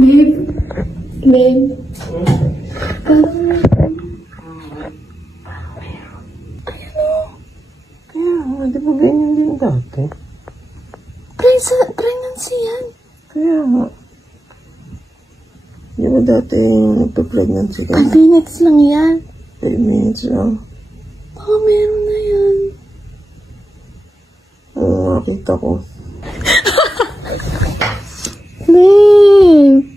Babe. Babe. Kaya, di ba ganyan din dati? Pregnancy yan. Kaya nga. Di ba dati nagpa-pregnancy ka? 5 minutes lang yan. 5 minutes lang. Baka meron na yan. Oo, nakita ko. Babe.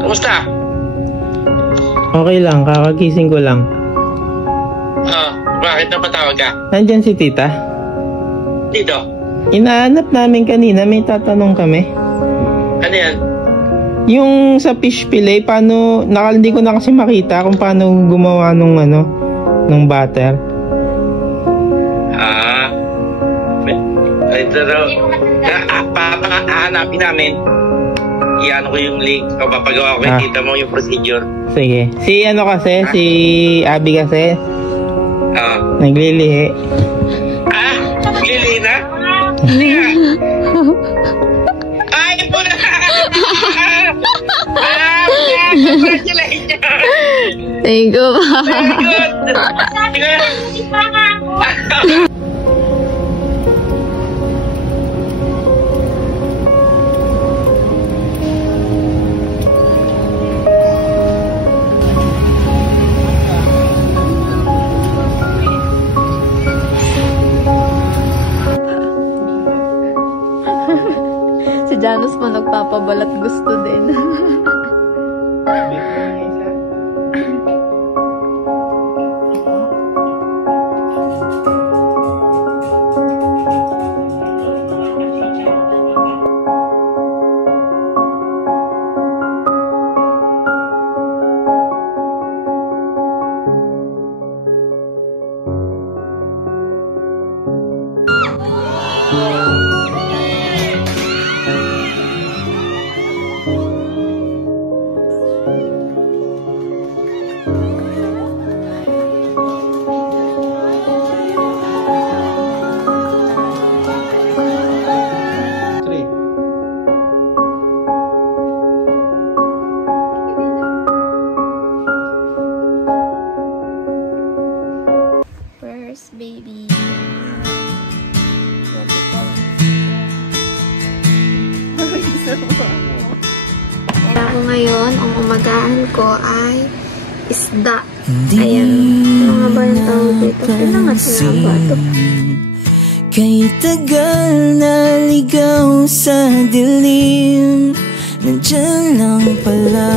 Kumusta? Okay lang, kakagising ko lang. Bakit napatawag ka? Nandyan si tita? Dito? Inaanap namin kanina, may tatanong kami. Ano yan? Yung sa fish fillet, paano, hindi ko na kasi makita kung paano gumawa nung butter. Ito raw. Papahanapin namin. Iyan ko yung link. O papagawa ko yung tita mo yung procedure. Sige. Si Abby kasi. Naglilihi. Naglilihi na? Ay, po na! Congratulations! Thank you, pa. Very good! Si Janus mo nagpapabalat, gusto din. Baby. Ako ngayon, ang umagahan ko ay isda. Ayan. Ano nga ba yung tawag dito? Kailangan sila ba ito? Kay tagal naligaw sa dilim, nandiyan lang pala,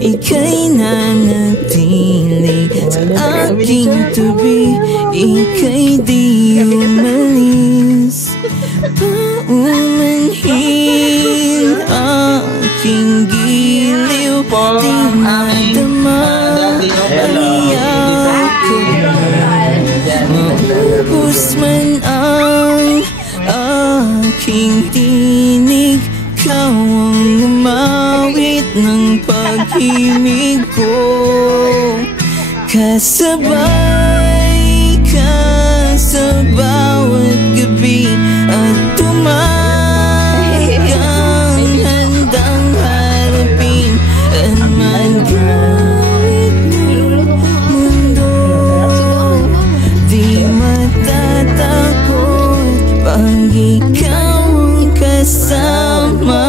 ika'y nanatili sa aking tabi, ika'y di umalis. Paumanhin aking giliw, di nadama aliyak ko. Maubos man ang aking tinig, ikaw ang umawit ng pag-ibig ko. Kasabay ka sa bawat gabi at tumagang handang harapin ang magalit ng mundo. Di matatakot pag ikaw ang kasama.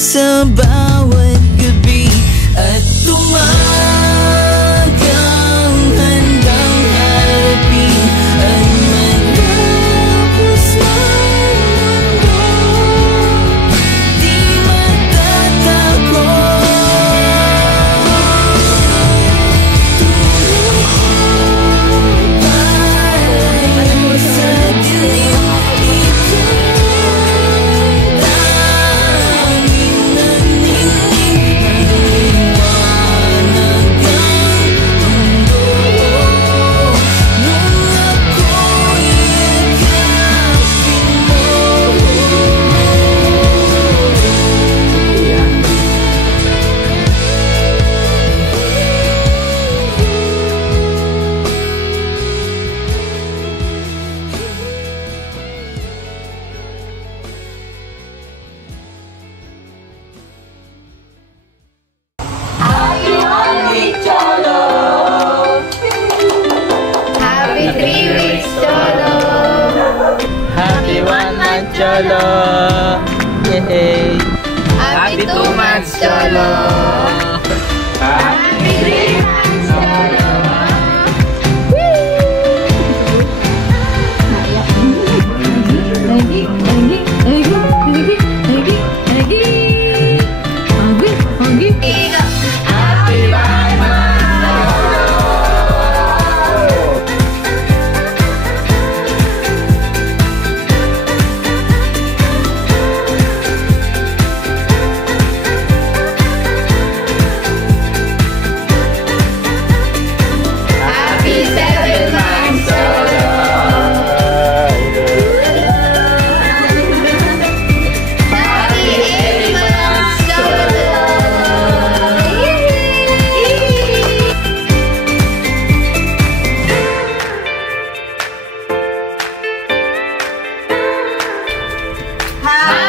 sa bawat gabi at tumagang handang harapin ang matapos man mundo. Di matatago. Happy 3 weeks, Cholo! Happy 1 month, Cholo! Yay! Happy 2 months, Cholo! Happy 3 months, Cholo!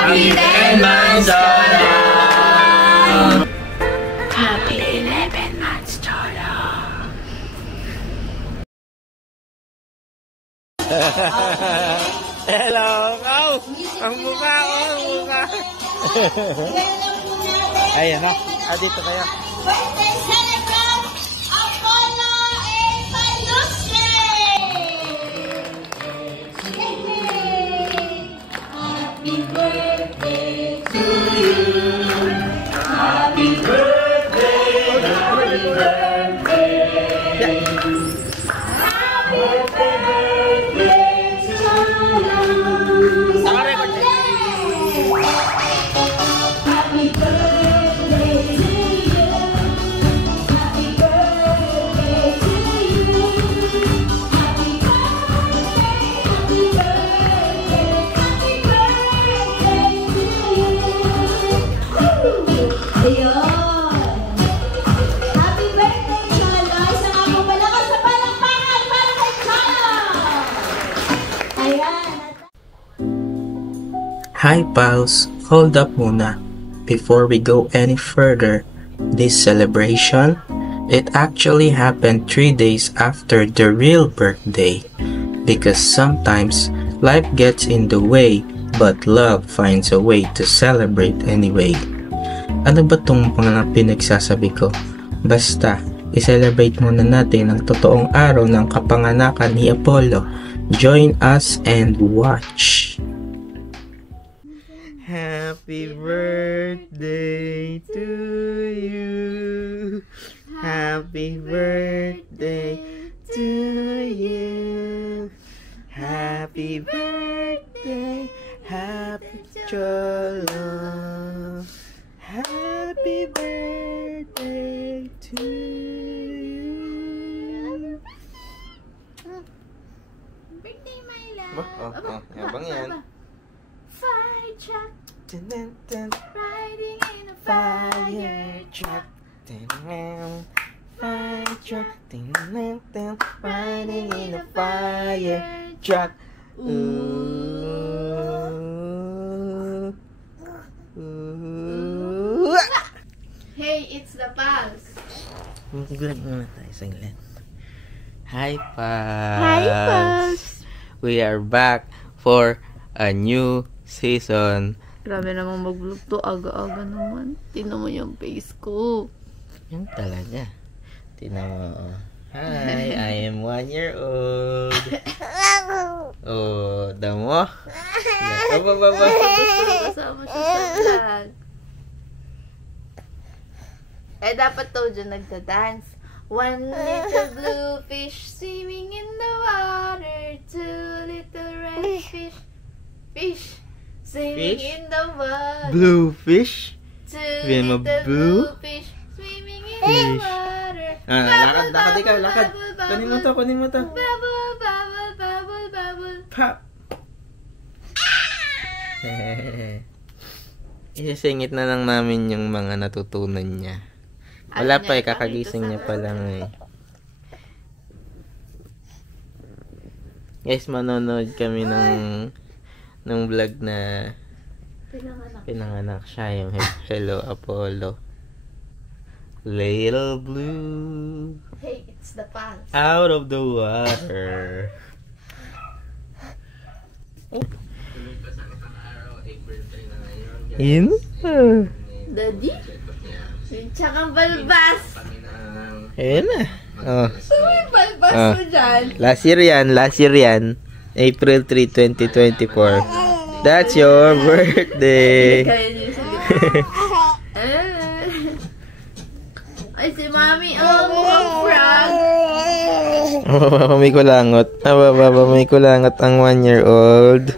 Happy 10 months, Cholo! Happy 11 months, Cholo! Hello! Oh! Ang mukha! Oh! Ang mukha! Ayan o. Dito kayo. Birthday celebrant, Apollo and Paluche! Happy birthday to you. Happy birthday, happy birthday. Happy birthday to you. Happy birthday to you. Happy birthday to you. Happy birthday, happy birthday to you. Ayun. Happy birthday, Cholo. Isa nga po malakas na palakpakan para kay Cholo. Ayan. Hi pals, hold up muna. Before we go any further, this celebration, it actually happened 3 days after the real birthday. Because sometimes, life gets in the way, but love finds a way to celebrate anyway. Ano ba tong mga pinagsasabi ko? Basta, i-celebrate muna natin ang totoong araw ng kapanganakan ni Apollo. Join us and watch! Happy birthday to you. Happy birthday to you. Happy birthday, happy Cholo. Happy birthday to you. Birthday, my love! Yabang yan. Fire truck, Dun, dun, dun. riding in a Fire truck, fire truck, riding in a fire truck. Ooh. Ooh. Hey, it's the pals. Magigulat muna tayo saglit. Hi, Pals! Hi, Pals! We are back for a new season Grabe naman mag-vlog to. Aga-aga naman. Tingnan mo yung face ko. Yan talaga. Tingnan mo. Hi, I am 1 year old. Oh, damo. Baba. Kasama siya sa vlog. Eh, dapat to dyan nagda-dance. One little blue fish swimming in the water. Two little red fish swimming in the water. Blue fish? Two Very little blue blue fish swimming in the water. Lakad ikaw, lakad. Kunin mo to. Bubble, bubble, bubble, bubble. Pop! Isisingit na lang namin yung mga natutunan niya. Wala pa kakagising niya pa lang Guys, manonood kami ng vlog na pinanganak siya, yung Hello Apollo. Little blue. Hey, it's the pants. Out of the water. Yun? Daddy? Yung tsakang balbas. Ayun na. Oh. May balbas mo dyan. Last year yan. April 3, 2024. That's your birthday. Kaya niyo sa Ay, si Mami, mukhang frog. May kulangot. May kulangot ang 1 year old.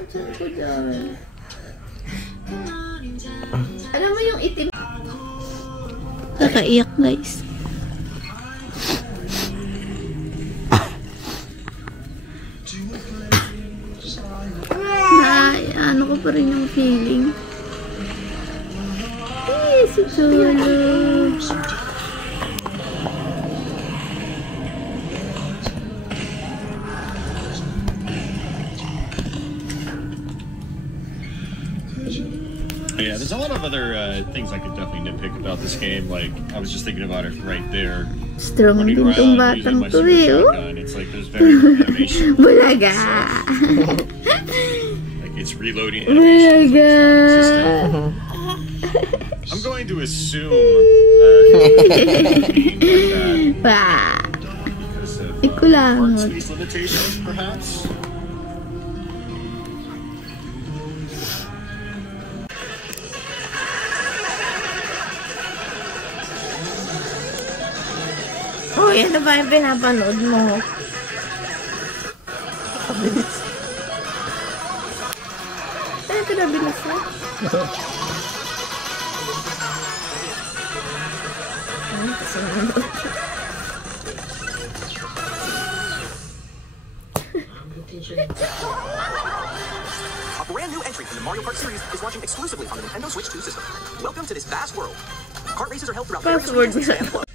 Alam mo yung itim? Nakaiyak, guys. Ano ko pa rin yung feeling. Si Cholo. Yeah, there's a lot of other things I could definitely nitpick about this game. Like, I was just thinking about it right there. Strong din tong batang to It's like there's very animation. Bulaga! Like, it's reloading animation. Bulaga! I'm going to assume because of hard space limitations, perhaps. Uy, ano ba yung pinapanood mo? Kabilis. Ano pinabilis na? Ano kasi nanood? A brand new entry in the Mario Kart series is launching exclusively on the Nintendo Switch 2 system. Welcome to this vast world. Kart races are held throughout various regions and clubs.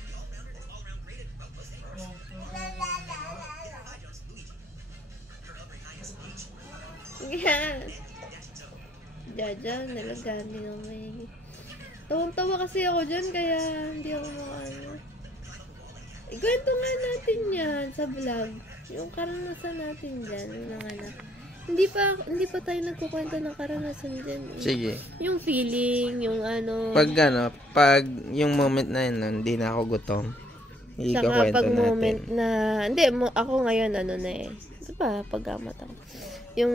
Jaja, nalagaan din ako may... Tawang-tawa kasi ako dyan, kaya hindi ako makaano. Ikwento nga natin yan sa vlog. Yung karanasan natin dyan, ng anak. Hindi pa tayo nagkukwento ng karanasan dyan. Sige. Yung feeling, yung ano... Pag yung moment na yun, hindi na ako gutom. Saka pag moment na... Hindi, ako ngayon, ano na eh. Diba, pag-amat ako. Yung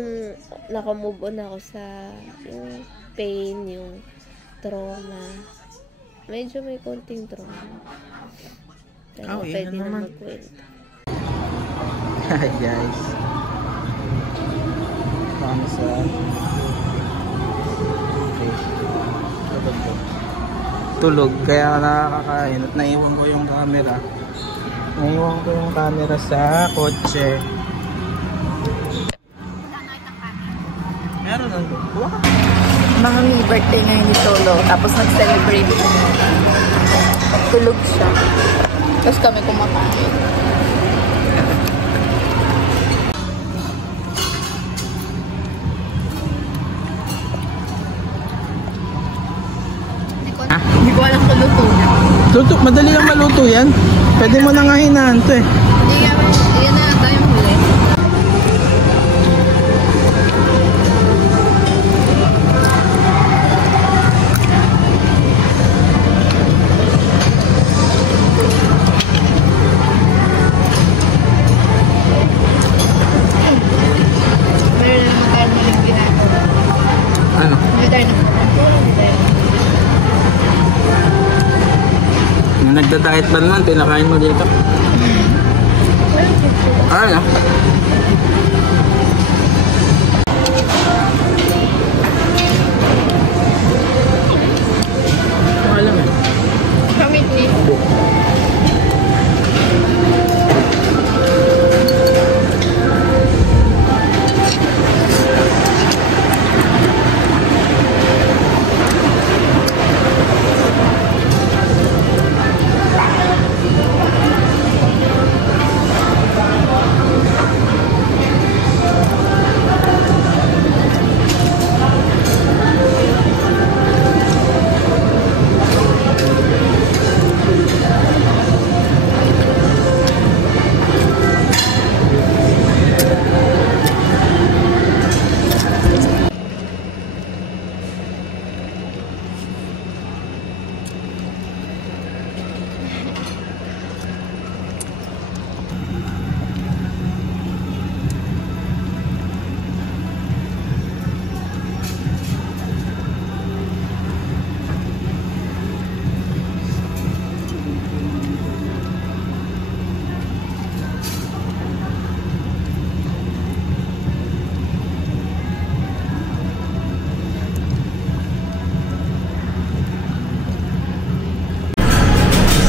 nakamove on ako sa yung pain, yung trauma. Medyo may konting trauma. Pero pwede na magkwento. Hi guys. Kami sa tulog. Kaya nakakakain at naiwan ko yung camera. Naiwan ko yung camera sa kotse. Meron lang. Mga mini birthday ngayon ni Cholo. Tapos nag-celebrate. Tulog siya. Tapos kami kumakain. Hindi ko alam kung luto niya. Luto, madali lang maluto yan. Pwede mo na nga hinaan to eh. Yan na tayong huli. Nagda-diet ba naman? Pinakain mo dito. Ano? Alam eh. Kamit ni.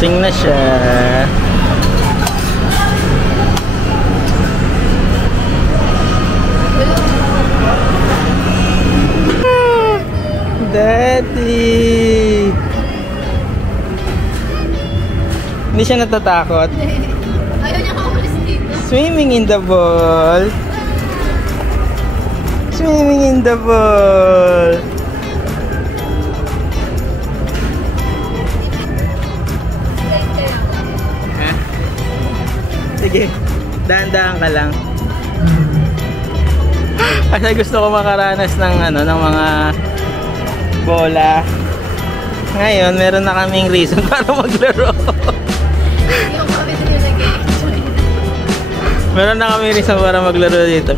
Sing na siya. Daddy! Hindi siya natatakot. Ayaw niya kaulis dito. Swimming in the ball. Swimming in the ball. Sige, dahan-dahan ka lang. Kasi gusto ko makaranas ng ng mga bola. Ngayon, meron na kaming reason para maglaro. Yung kapit niyo nag-enjoy. Meron na kaming reason para maglaro dito.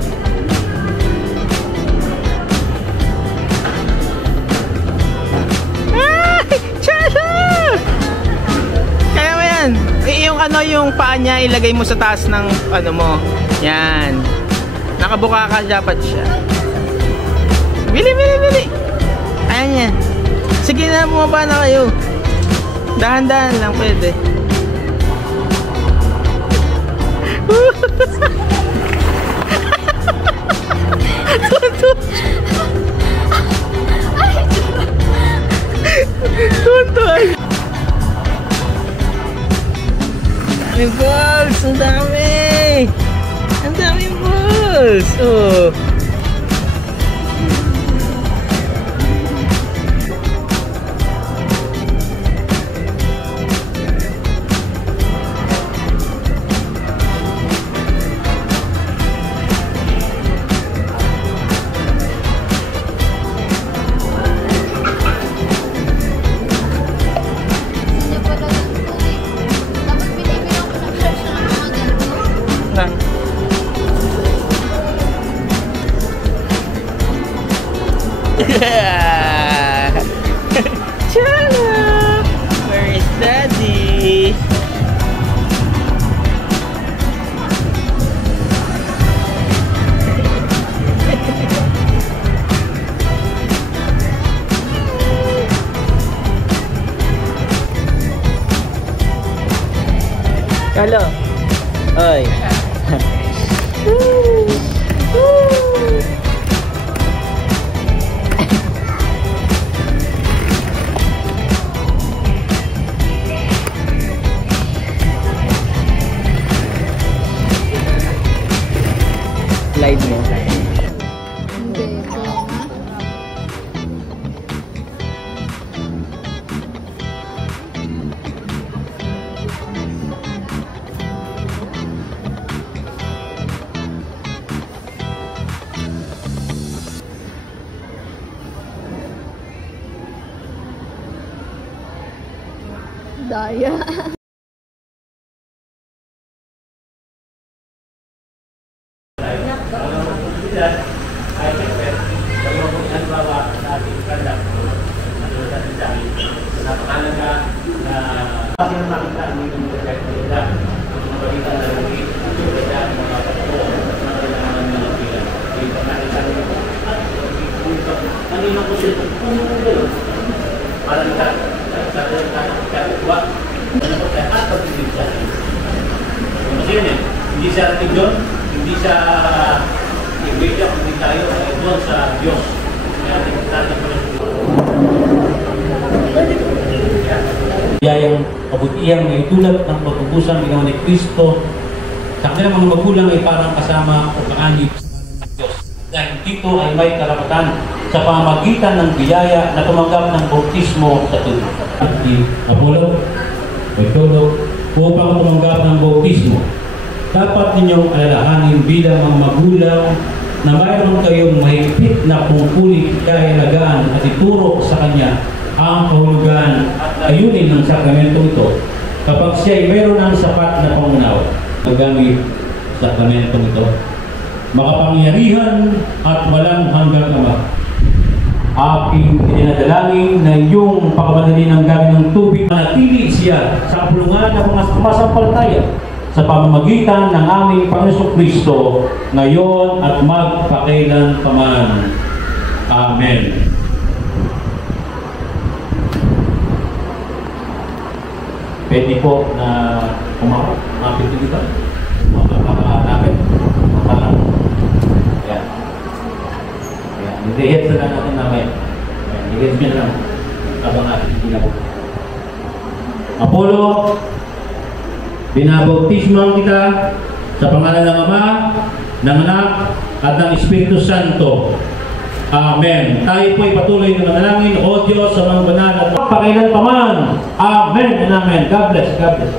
Ay! Chalo! Kaya mo yan. Yung yung paa niya ilagay mo sa taas ng mo. Yan. Nakabuka ka dapat siya. Bili! Ayan yan. Sige na, bumaba na kayo. Dahan-dahan lang pwede. Tuntuan. May balls! Ang dami! Ang daming balls! Oh! Chalo! Where is Daddy? Chalo! Oy! Live mo. Daya. Napakalaga na Hindi siya ating Diyos, hindi siya iglesia, hindi tayo doon sa Diyos. Kaya yung kabutihang may tulad ng pagkukusang ginawa ni Kristo sa kanilang mga magulang ay parang kasama o kaanib ng Diyos. Dahil dito ay may karapatan sa pamamagitan ng biyaya na tumanggap ng bautismo sa tubig. Di Apollo, may tulog, upang tumanggap ng bautismo. Dapat ninyong alalahanin bilang mga magulang na mayroon kayong mahigpit na pungkulit kahalagaan at ituro sa Kanya ang kahulugan at ayunin ng sakramento ito kapag siya ay mayroon ng sapat na pangunawa. Magamit sa sakramento ito, makapangyarihan at walang hanggang Ama. Aking dinadalangin na iyong pagkamadali ng gamit ng tubig, manatili siya sa kapulungan ng mga sumasampalataya sa pamamagitan ng aming Panginoong Kristo ngayon at magpakailanpaman. Amen. Pwede po na kumapit dito. Makapit. Makalang. Ayan. Ayan. Nilihit sa lang natin namin. Ayan. Nilihit nyo lang. Habang natin pinabot. Apollo, binabautismo kita sa pangalan ng Ama, ng Anak, at ng Espiritu Santo. Amen. Tayo po ay patuloy na manalangin, O Diyos, sa mga banal at magpakailanpaman. Amen and amen. God bless. God bless.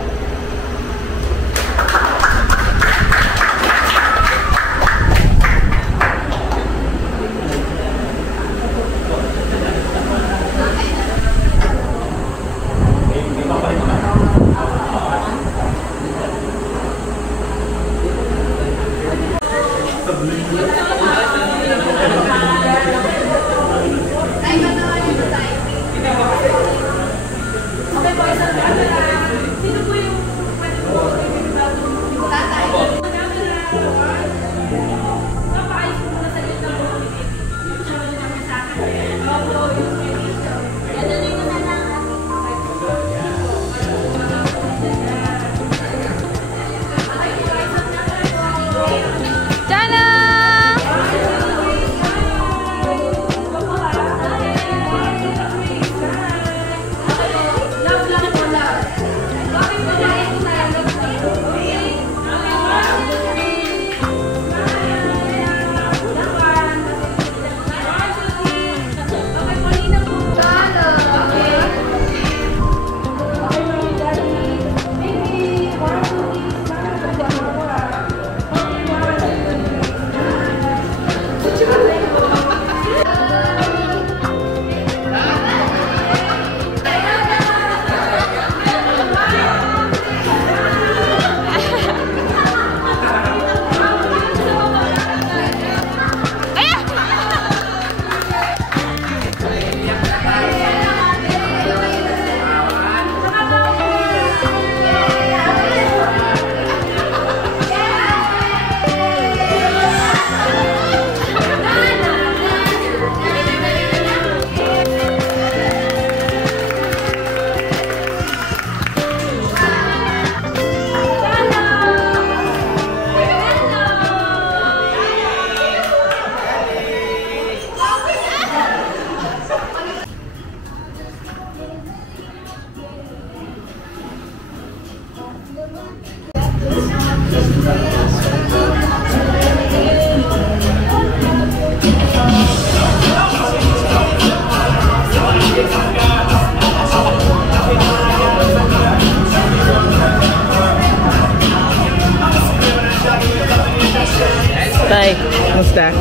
Tay, musta?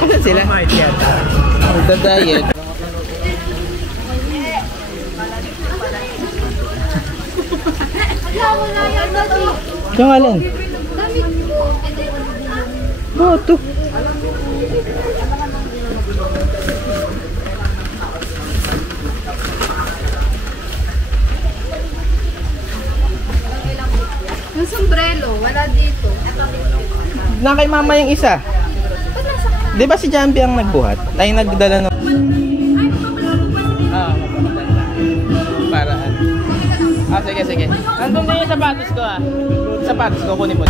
Ano sila? Magda-diet. Yung alin? Boto. na kay mama yung isa. Di ba si Jambi ang nagbuhat? Tayo nagdala ng... Para sige, sige. Nandun din yung sapatos ko Sapatos ko, kunin mo.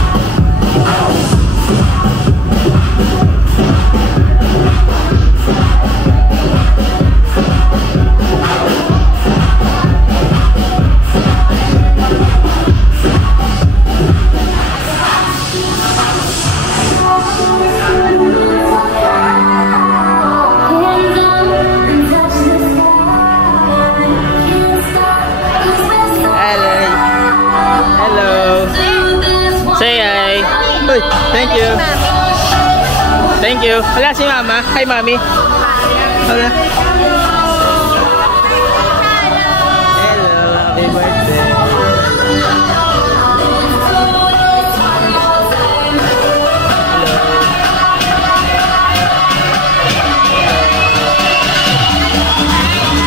Thank you. Thank you. Wala si mama. Hi, mami. Wala. Hello. Happy birthday.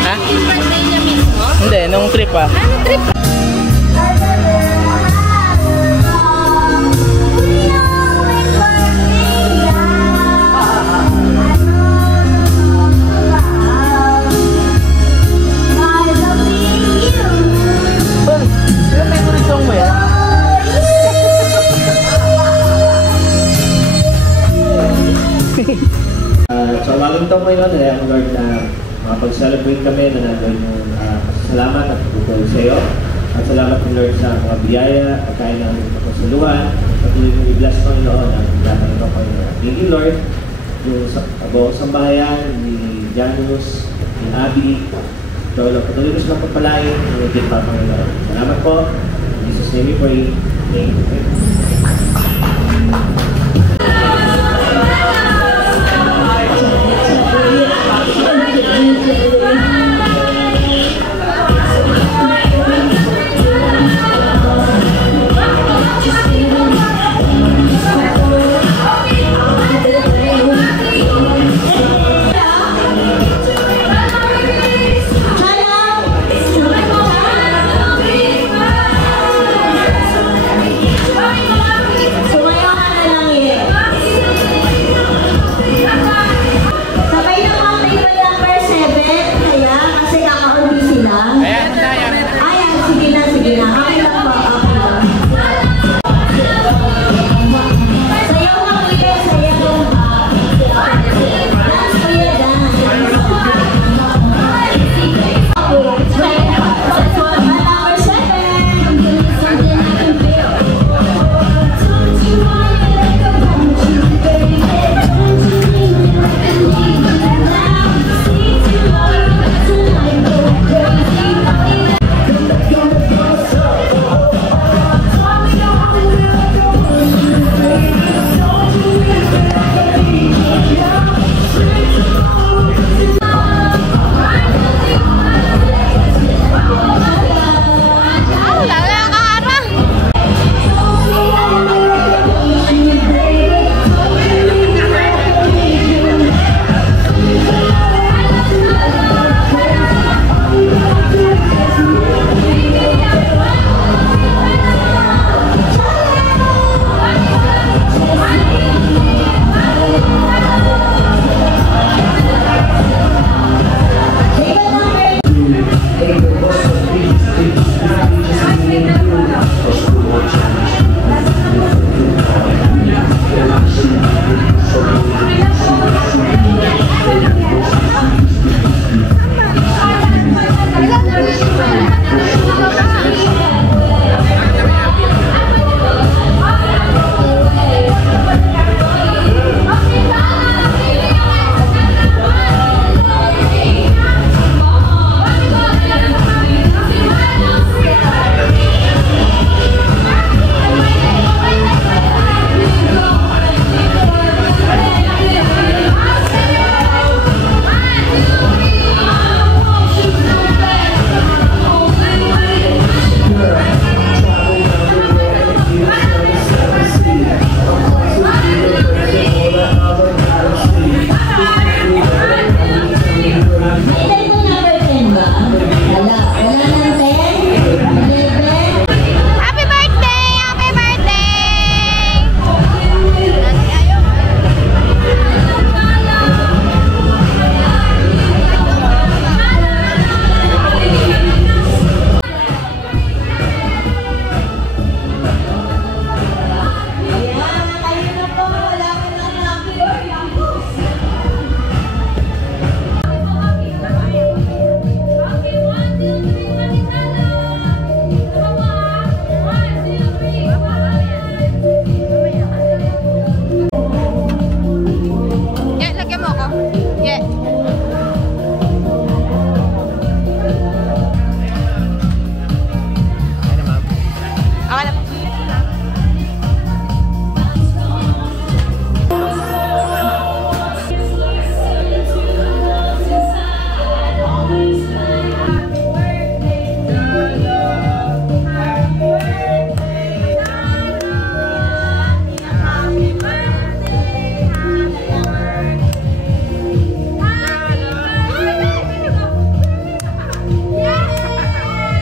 Ha? Birthday niya mismo? Hindi, nung trip ah. Anong trip? So, bagong taon ngayon, ang Lord na makapag-celebrate kami na nandun yung salamat at pagpupul sa iyo. At salamat ng Lord sa mga biyaya, pagkain namin ng kasuluhan. Patuloy mong i-bless Panginoon ang dapat ito kay Lady Lord, yung buong sambahayan, ni Janus, ni Abby, patuloy mo silang pagpalain, ng din pa Panginoon. Salamat po. In Jesus' name we pray. Thank you. Sabay ng mga number 7.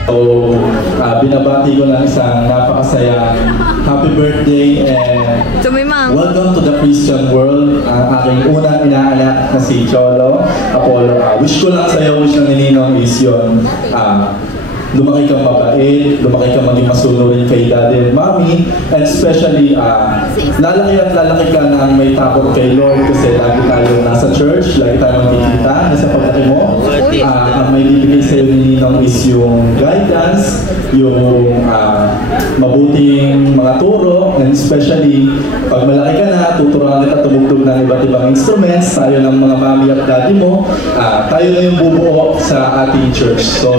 So, binabati ko lang isang napakasayang happy birthday and welcome to the Christian world. Ang aking unang inaanak na si Cholo Apollo. Wish ko lang sa'yo, wish ng Ninong is yun. Lumaki kang mabait, lumaki kang maging masunurin kay daddy and mommy, and especially lalaki at lalaki ka na may takot kay Lord kasi lagi tayo nasa church, lagi tayo magkikita, nasa paglaki mo. Ang may bibigay sa'yo ni Ninong is yung guidance, yung mabuting mga turo, and especially pag malaki ka na, tuturuan kita tumugtog ng iba't ibang instruments, tayo ng mga mommy at daddy mo, tayo na yung bubuo sa ating church. So,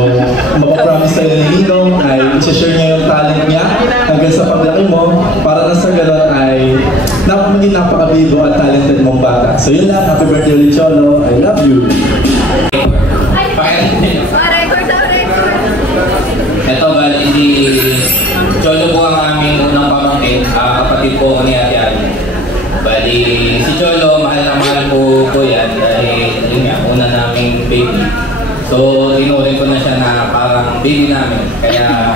mapapromise tayo ni Ninong ay i-share niya yung talent niya hanggang sa paglaki mo para na sa gano'n ay maging napakabigo at talented mong bata. So yun lang, happy birthday ulit Cholo, I love you! Ito bali si Cholo po ang aming unang pamangkin, kapatid po ako ni Ate Ali. Bali si Cholo, mahal na mahal po yan dahil yun nga, una naming baby. So tinuring ko na siya na parang baby namin, kaya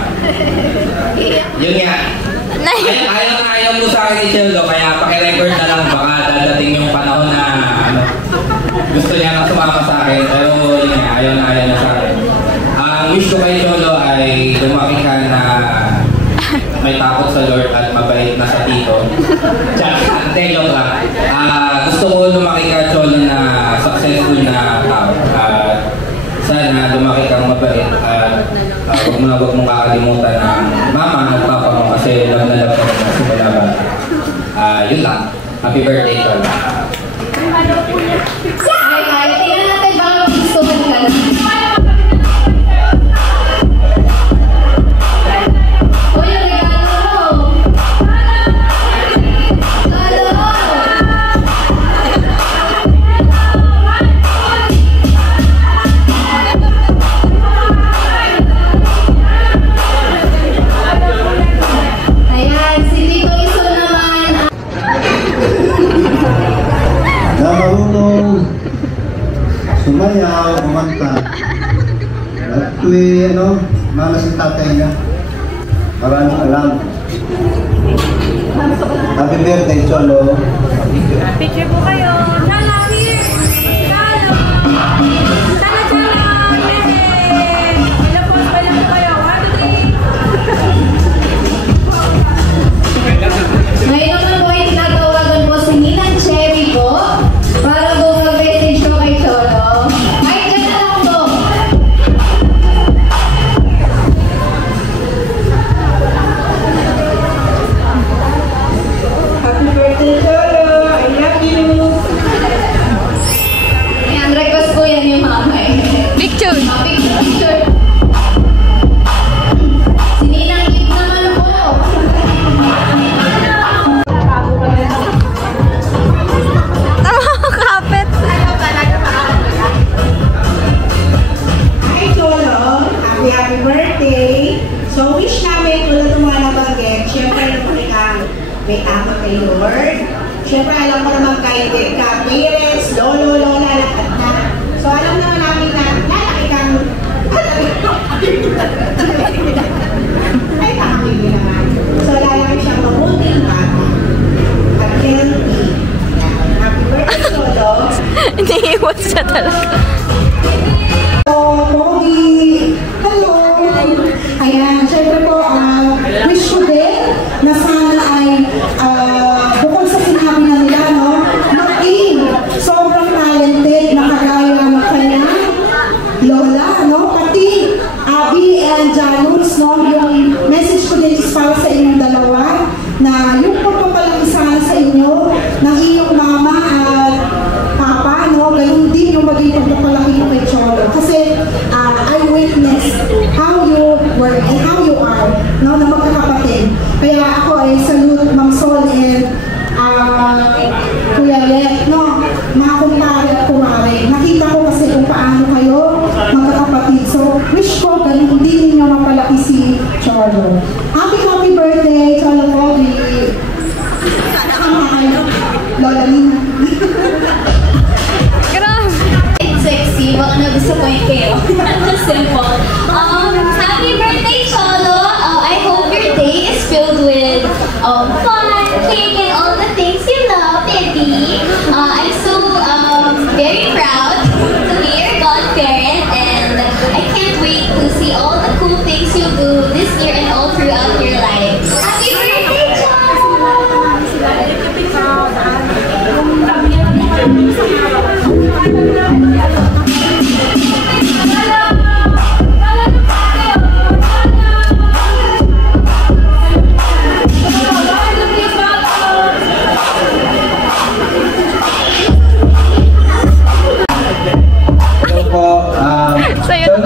yun nga, ayaw mo sa akin ni Cholo, kaya pakirecord na lang, baka dadating yung panahon na gusto niya na sumama sa akin, pero yun nga, ayaw na sa akin. Ang wish ko kay Cholo ay lumaki ka na may takot sa Lord at mabait na sa tito. Tsaka, joke lang. Gusto ko lumaki ka, Cholo, na successful na tao. Sana lumaki kang mabait at huwag mong kakalimutan ng mama at papa mo kasi love na love ka na simula ba. Yun lang. Happy birthday, Cholo. Ay, tingnan natin baka mag-gustuhan ka na. Uy, ang regalo mo! Ayan, si Tito Iso naman. Na marunong sumayaw, kumanta. At tuwi, mama si tatay niya. Maraming alam. Happy birthday, Cholo. Picture po kayo. Chala, here! Chala! Chala, chala! Ilang po kayo? 1, 2, 3. Ngayon naman po ay tinatawagan po si Ninang Cherry po para po mag-message ko kay Cholo. Ay, dyan na lang po. Happy birthday, Cholo! I love you! Ayan, request po yan yung mama eh. Picture! Picture! Si Ninang Ip naman po. Kapit. Hi, Cholo. Happy birthday. So, wish namin tulad ng mga nabanggit, syempre naman kang may takot kay Lord. Syempre, alam mo naman kay parents, lolo, lola, lahat na. So, alam naman namin na lalaki kang ay, pakakili naman. So, lalaki siyang mabuting bata at healthy. Happy birthday, Cholo. Iniiwas siya talaga. Pogi! Hello! Ayan, syempre po, wish ko din na sana ay bukod sa sinabi na nila, maging sobrang talented na kagaya ng kanyang lola, pati Abby and Janus, yung message ko din is para sa inyong dalawa, na yung pagpapalakisan sa inyo ng iyong mama at papa, ganun din yung maging pagpapalaki ko kay Cholo. Kasi I witnessed how you were and how you are, na magkakapatid. Kaya ako ay salute Ma'am Sol and Kuya Let, mga kumpare at kumare. Nakita ko kasi kung paano kayo magkakapatid. So, wish ko ganun din ninyo mapalaki si Cholo. Happy birthday, Cholo Pogi! Lola Nina. Sexy, baka na-disappoint kayo. Simple. Happy birthday!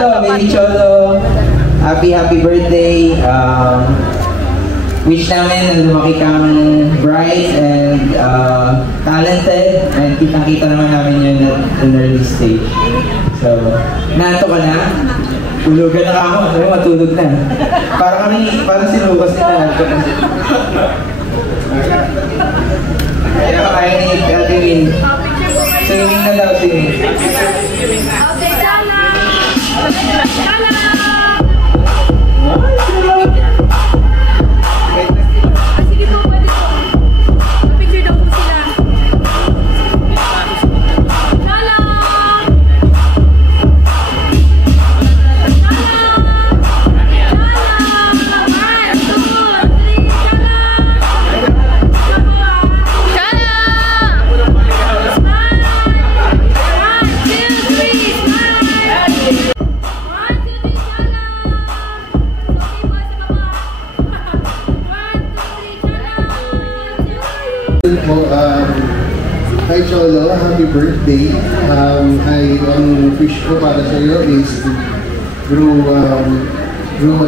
Baby Cholo, happy birthday. Wish namin na lumaki kang bright and talented, and kitang-kita naman namin yun at an early stage. So, nato ka na? Hulugan na ako, sabi matulog na. Parang si Lucas na. Kaya kaya ni Catherine. Singing na daw, singing. Hi Cholo, happy birthday. Ang wish ko para sa iyo is to grow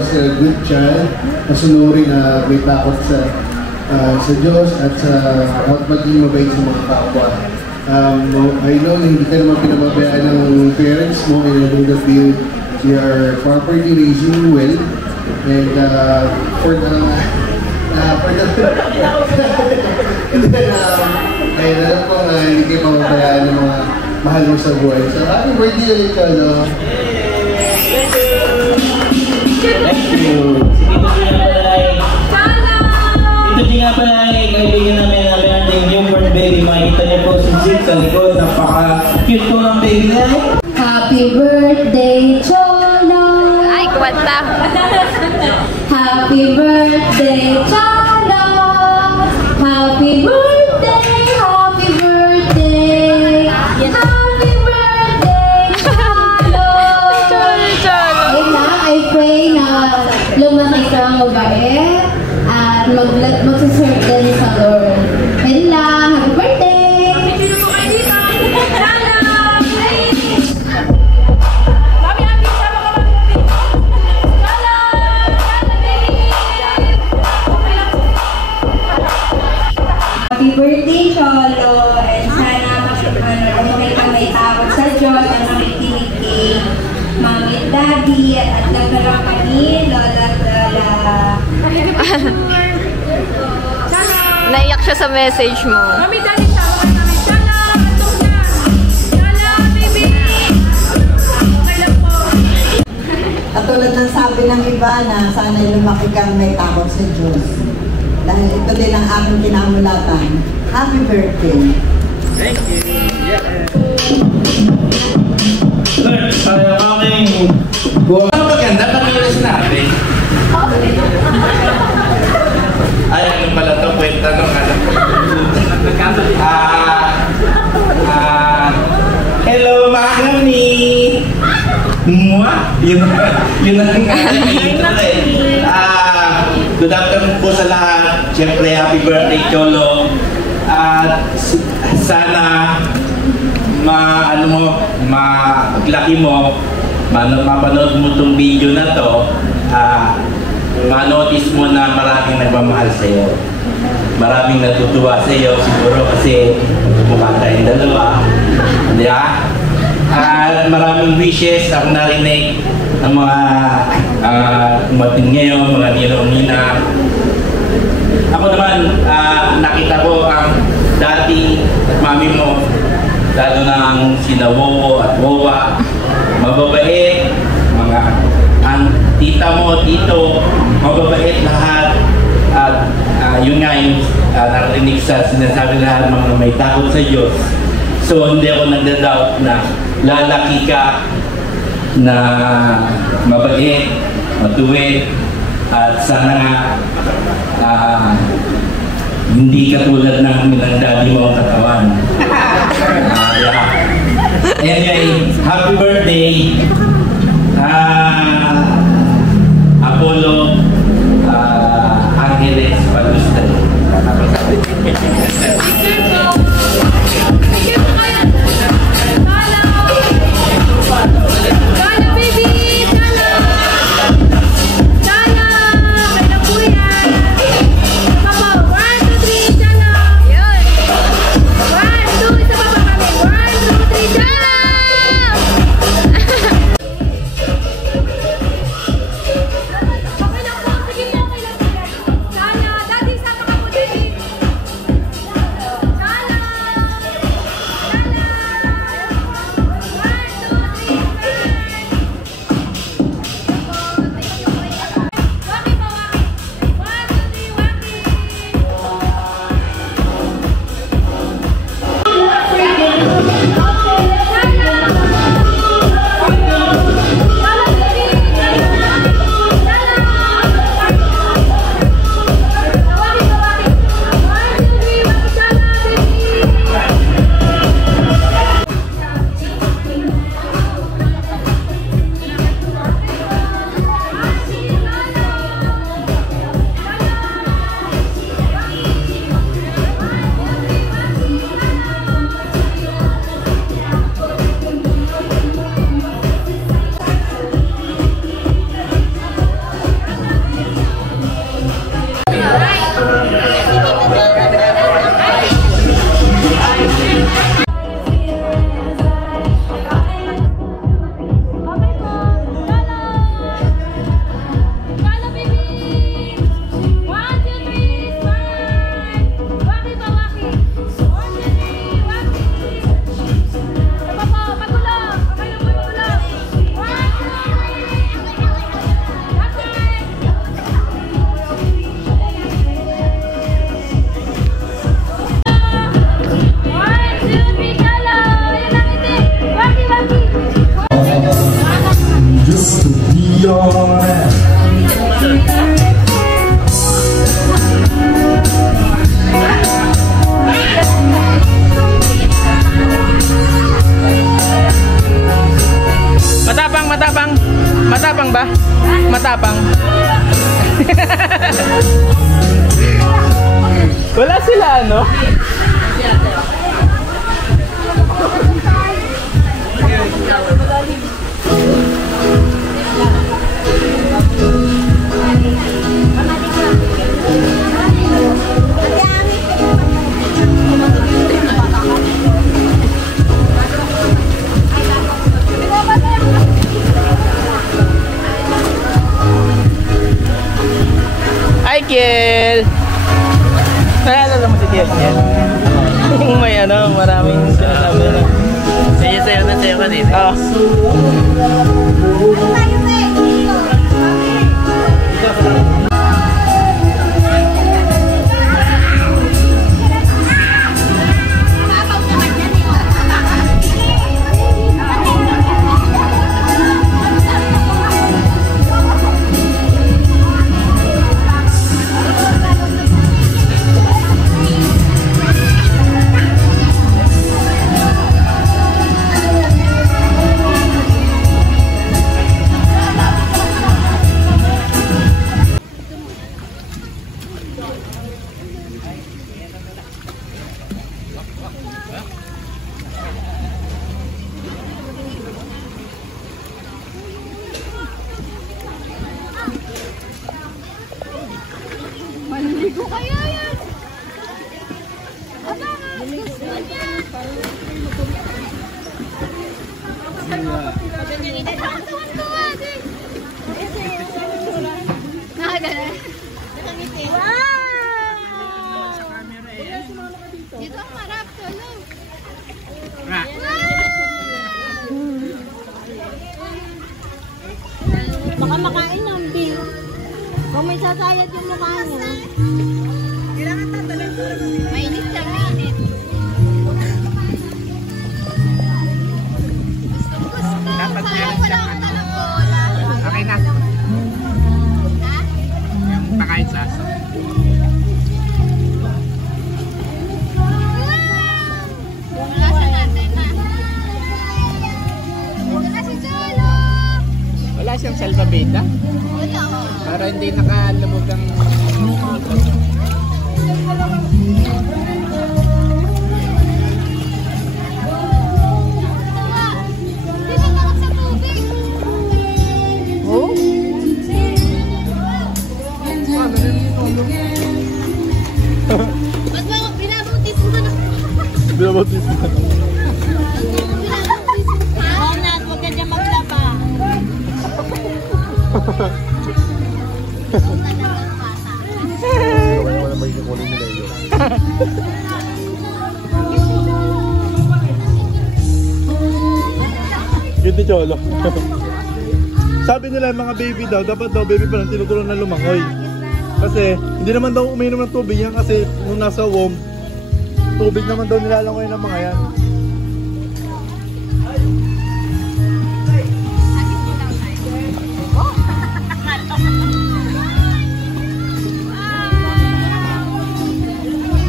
as a good child, masunurin na may takot sa Diyos at maging mabait sa mga kapwa. I know na hindi ka naman pinababayaan ng parents mo in order to build your property, raising you well, and for the and then, ay alam ko hindi kayo pamabayaan ng mga mahal mo sa buhay. So, happy birthday ulit, Cholo! Thank you! Ito din nga pala ay kaibigan namin na ating newborn baby. Makikita niyo po si Zip sa likod. Napaka-cute po ng baby na. Happy birthday, Cholo! Ay, kwanta! Happy birthday, Cholo! Happy birthday! Happy birthday! Happy birthday, Cholo! Ayun na, I pray na lumaki kang mabait at magsaserve din sa Lord. Ayun lang, happy birthday! Happy birthday, Cholo! And sana lumaki kang may takot sa Diyos at makikinig kay Mami at Daddy at nagkaroon ka ni Lola at Lola. Naiyak siya sa message mo. Mami, Daddy, sama ka namin. Chala! Atong na! Chala, baby! Okay lang po. At tulad ng sabi ng iba na sana lumaki kang may takot sa Diyos. Dahil ito din ang aking kinamulatan. Happy birthday! Thank you! Yeah! Lord, sayang aking buwan. Ano maganda? Pag-iwas natin. Ayaw yung pala ito, kwenta ng anak. Hello, Mami! Mwah! Yun ang intro eh. Good afternoon po sa lahat. Siyempre, happy birthday, Cholo. At sana maglaki mo, mapanood mo itong video na to, ma-notice mo na maraming nagmamahal sa iyo. Maraming natutuwa sa iyo siguro kasi mukha tayong dalawa. Di ba? Maraming wishes ang narinig ng mga umating ngayon, mga ninong-nina. Ako naman, nakita ko ang daddy at mami mo, lalo na ang sina Wowo at Wowa, mababait, mga tita mo, tito, mababait lahat. At yun nga yung narinig sa sinasabi lahat mga may takot sa Diyos. So hindi ako nagda-doubt na lalaki ka na mabait, matuwid, at sana nga hindi katulad ng daddy mo ang katawan. Anyway, happy birthday, Apollo Angeles Palusta. Chala, baby! to be your man. Matapang, matapang. Matapang ba? Matapang. Wala sila, ano? Hi, Kiel! Nalala mo si Kiel? Yung may ano, maraming sinasabi na. Sayo na sayo kanina. Oo. Maliligo kaya yan. Aba, gusto niya. Tuwan-tuwa din. Nakagana. Wow! Dito ang marap. Tulong. Baka makain ng bill. Kung may sasayad yung mukha niya. Kailangan tatalagang pura. Mainit siya, mainit. Dapat meron siyang ano. Okay na. Yung pakain sa aso. Wala siyang salvavita? Wala. Para hindi nakalubog ang... Oh? Ba't ba binabutis mo na? Binabutis mo na. Oo na, at huwag ka dyan maglaba. Wala may kukunin nila yun. Cute Cholo. Sabi nila mga baby daw, dapat daw baby pa lang tinuturuan na lumangoy. Kasi hindi naman daw uminom ng tubig yan kasi nung nasa womb, tubig naman daw nilalangoy ng mga yan.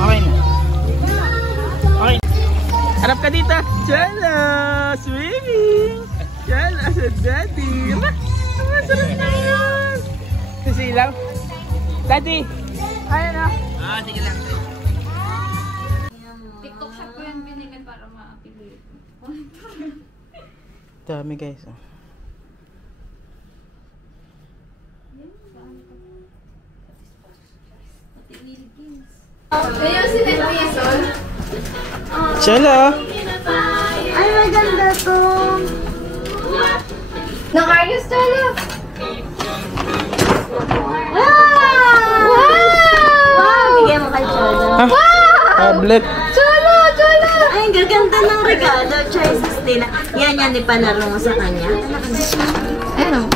Okay na. Okay. Harap ka dito. Cholo! Swimming! Cholo sa daddy. Masarap na yun! Sisilaw. Daddy! Ayan na. Sige lang. TikTok shop ko yan binili para ma-affiliate. Dami guys. Kaya si Netflixon. Cholo! Ay, maganda to. Nang-ayos Cholo. Wow! Bigyan mo kay Cholo. Tablet. Cholo! Cholo! Ay, gaganda ng regalo. Choices din. Yan ipalaro mo sa kanya. Ano?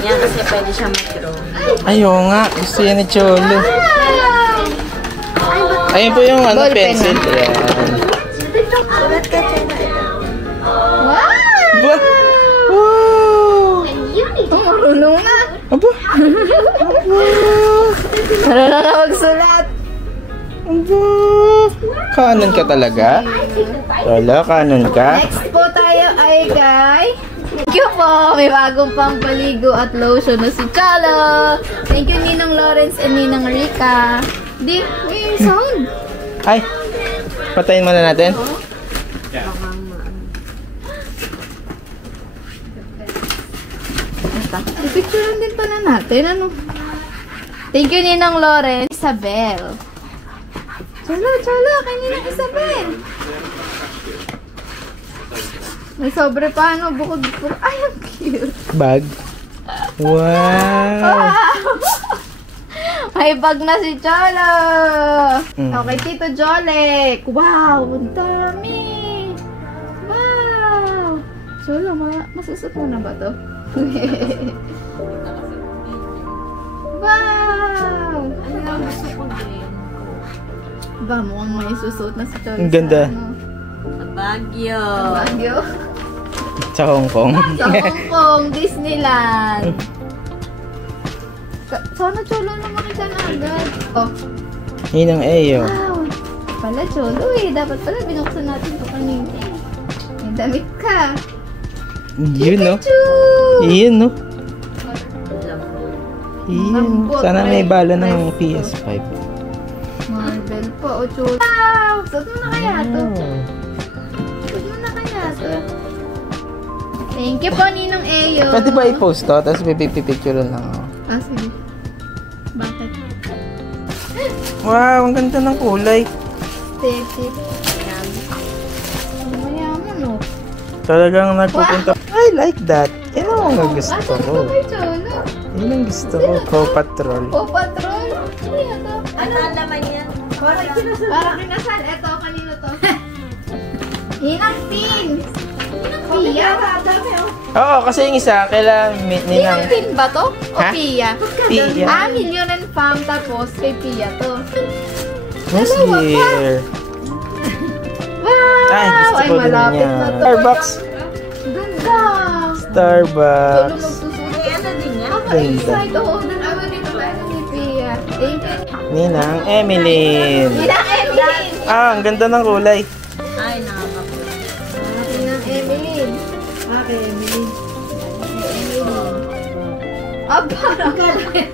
Yan kasi pwede siya mag-draw. Ayaw nga. Gusto yan ni Cholo. Ayun po yung ano, pencil. Ayan. Sulat ka, Cholo. Wow! Wow! Marunong na magsulat. Kanon ka talaga? Wala, kanon ka? Next po tayo ay kay... Thank you po! May bagong pang paligo at lotion na si Cholo! Thank you Ninang Lawrence and Ninang Rica! Di, may sound! Ay! Patayin muna natin. Picture din pala natin. Ano? Thank you Ninang Lawrence, Isabel. Cholo, kay Ninang Isabel. May sobre pa, ano, bukod. Ay, ang cute. Bag. Wow! May bag na si Cholo. Okay, Tito Jolek. Wow, ang dami. Wow. Cholo, masusot mo na ba to? Wow. Ano lang gusto ko din? Ba, mukhang may susuot na si Cholo. Ang ganda. Baguio. Baguio? Sa Hong Kong. Sa Hong Kong, Disneyland. Sana Cholo na makita na agad. Oh. Ninang Eyo. Wow. Pala Cholo eh. Dapat pala binuksan natin ito kanina eh. May damit ka. Yun no? Yun no? Yun. Sana may bala ng PS5. Marvel po. O Cholo. Wow! Saan mo na kaya ito? Saan mo na kaya ito? Thank you po Ninong Eyo. Pwede ba i-post to? Tapos pipicture lang ako. Ah, sige. Bakit? Wow, ang ganda ng kulay. Aesthetic. Mayaman, no? Talagang nagpupunta. I like that. Yan ang gusto ko. Yan ang gusto ko. Paw Patrol. Paw Patrol? Ano yan to? Ano ang laman yan? Parang kinasal. Eto, kanino to? Ninang Pin! Ninang Pia? Oo, kasi yung isa, kailangan Ninang Ninang... Pin ba to? O Ha? Pia? Pia. Ah, Million and Fam, tapos kay Pia to. Who's here? Wow! Ay, gusto ko din malapit niya. na to. Starbucks. Ganda! Starbucks. Ano din yan? Ganda. Ito, dalawa dito tayo ni Pia. Thank you. Ninang Emeline. Ninang Emeline! Ah, ang ganda ng kulay. Ay, nakakapagod. Ninang Emeline. Okay, Emeline. Ah, parang galing.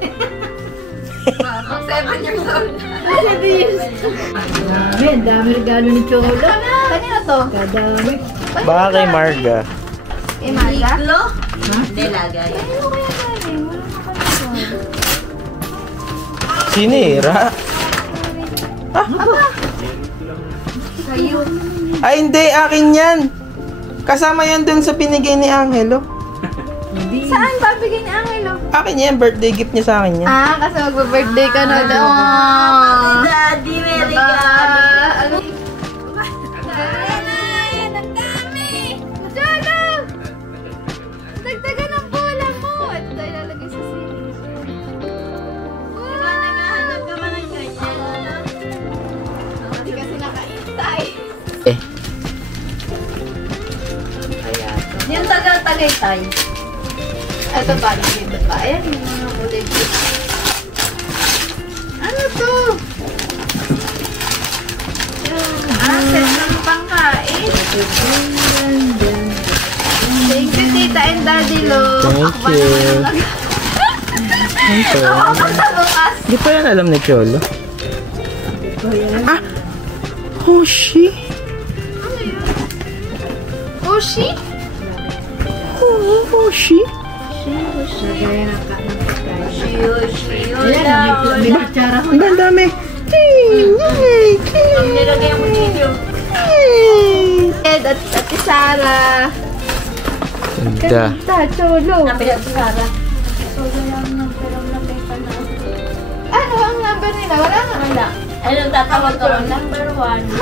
7 years old. 7 years old. Ang dami regalo ni Cholo. Kanina to? Kadami. Baka kay Marga. Kay Marga? Iklo? Hindi, lagay. Ano kaya galing? Wala makalimutan. Sinira. Aba! Kayo. Ay, hindi. Akin yan. Kasama yan dun sa pinigay ni Angelo. Saan babigay ni Angelo? Akin yan. Birthday gift niya sa akin yan. Ah, kasi magbe-birthday ka na daw. Daddy, Mary ka. Ano? Ay, ang dami! Cholo! Dagdagan ang bola mo! Ito tayo lalagay sa series. Diba naghahanap ka ba ng ganyan? Hindi kasi nakaintay. Eh. Yung taga-tagaytay. Ito ba? Dito ba? Ayan yung mga kulay. Ano to? Set ng pangkain. Thank you, Tita and Daddy Lo. Thank you. Thank you. Hindi pa yan alam ni Cholo. Ah! Hoshi! Hoshi? Oh, Hoshi? Ang dami. Nilagay ang video. Ed at Ate Sara. Ganda. Ganda, Cholo. Napi at Sara. Ano ang number nila? Wala nga. Wala. Ayun, tatawag ko. Number 1.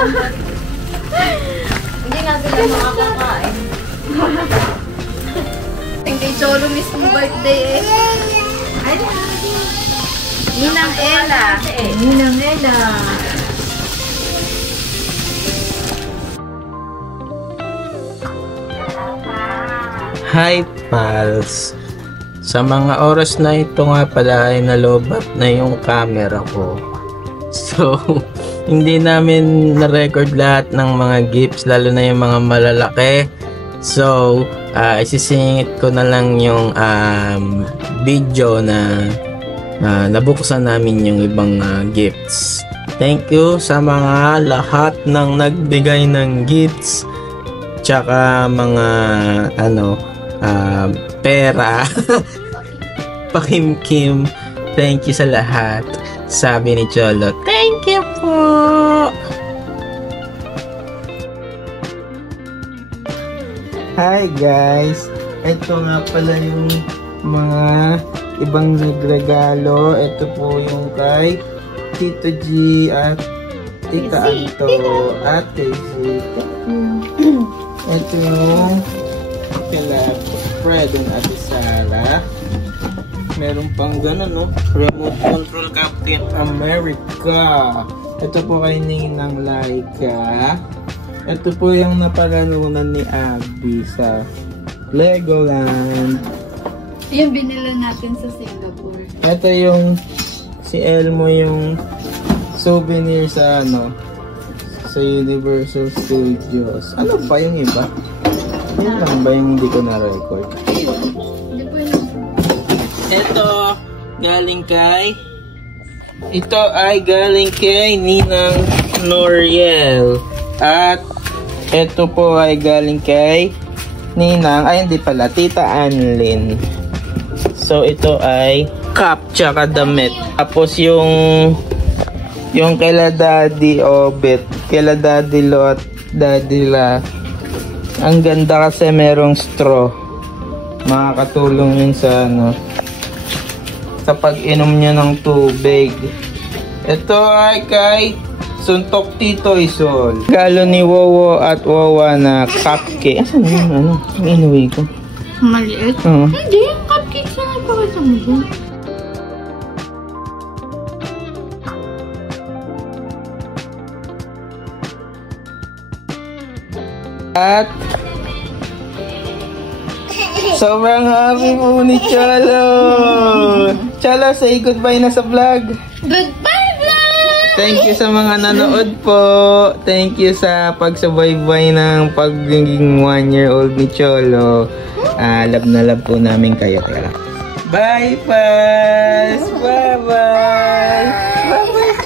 Hindi nga sila makakakain. Hindi Cholo mismo birthday eh. Ninang Ella. Ninang Ella. Hi, pals. Sa mga oras na ito nga pala ay nalobat na yung camera ko. So, hindi namin na-record lahat ng mga gifts, lalo na yung mga malalaki. So, isisingit ko na lang yung video na nabuksan namin yung ibang gifts. Thank you sa mga lahat ng nagbigay ng gifts, tsaka mga pera. Pakimkim. Thank you sa lahat. Sabi ni Cholo, thank you po. Hi guys. Ito nga pala yung mga ibang nagregalo. Ito po yung kay Tito G at Tita Anto at kay Zita. Ito yung kila Fred and Ate Sara. Meron pang gano'n, no? Remote Control Captain America. Ito po kay Ninang Laika. Ito po yung napalanunan ni Abby sa Legoland. Yung binila natin sa Singapore. Ito yung si Elmo, yung souvenir sa sa Universal Studios. Ano ba yung iba? Yan lang ba yung hindi ko na-record? Ito ay galing kay Ninang Noriel. At ito po ay galing kay Ninang, hindi pala, Tita Anlin. So ito ay cup tsaka damit. Tapos yung kaila Daddy Obet, kaila Daddy Lo at Daddy La. Ang ganda kasi merong straw. Makakatulong yun sa sa pag-inom niya ng tubig. Ito ay kay Suntok Tito Isol. Regalo ni Wowo at Wawa na cupcake. Asan yung ang inuwi ko? Maliit? Hindi, cupcake sa nagpakita mo dyan. At sobrang happy po ni Cholo. Cholo, say goodbye na sa vlog. Goodbye vlog! Thank you sa mga nanood po. Thank you sa pagsubaybay ng pagiging 1-year-old ni Cholo. Love na love po namin kayo. Bye, Paz! Bye-bye! Bye-bye,